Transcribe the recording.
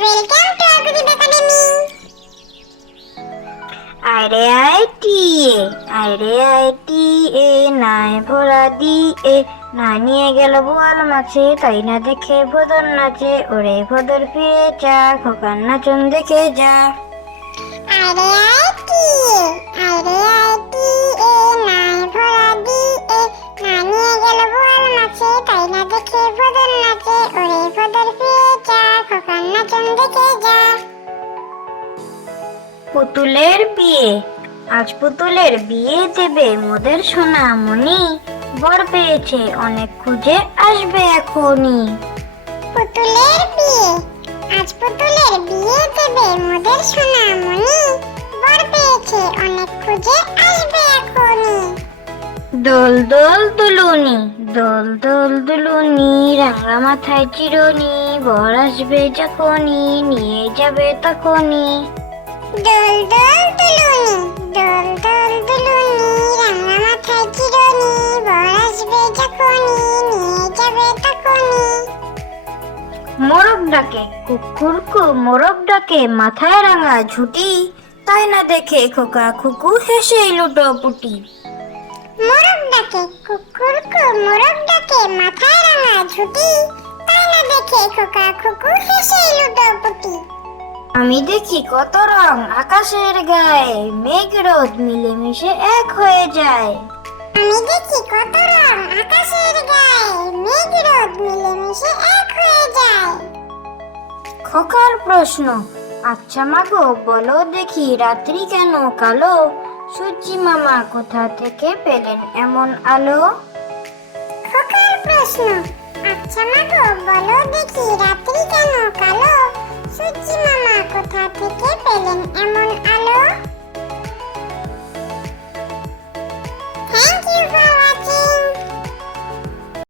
welcome to আগুদি academy আরে IT এ আরে আইটি এ নাই ভোলা দি এ না নিয়ে গেল বোয়াল মাছে তাই না দেখে ভোদর নাচে ওরে ভোদর ফিরে যা খোকার নাচন দেখে যা আরে আইটি রেখে পুতুলের বিয়ে আজ পুতুলের বিয়ে দেবে মোদের সোনা মনি বর পেয়েছে অনেক খুঁজে আসবে এখনই পুতুলের বিয়ে দোল দোল দুলুনি দোল দোল দুলুনি রাঙা মাথায় চিরুনি বর আসবে যখনই নিয়ে যাবে তখনই দোল দোল দুলুনি দোল দোল দুলুনি রাঙা মাথায় চিরুনি বর আসবে যখনই নিয়ে যাবে তখনই মোরগ ডাকে কুকুর কু মোরগ ডাকে মাথায় রাঙা ঝুটি তাই না দেখে খোকা খুকু হেসে লুটো পুটি মোরগ ডাকে কুকুর কু মোরগ ডাকে মাথায় রাঙা ঝুটি তাই না দেখে খোকা কুকুর হেসে এলো দপুটি আমি দেখি কত রং আকাশের গায়ে মেঘ রোদ মিলেমিশে এক হয়ে যায় আমি দেখি কত রং আকাশের গায়ে মেঘ রোদ মিলেমিশে এক হয়ে যায় খোকার প্রশ্ন আচ্ছা মা গো বলো দেখি রাত্রি কেন কালো সূর্যি মামা কোথা থেকে পেলেন এমন আলো খোকার প্রশ্ন আচ্ছা মা গো বলো দেখি রাত্রি কেন কালো সূর্যি মামা কোথা থেকে পেলেন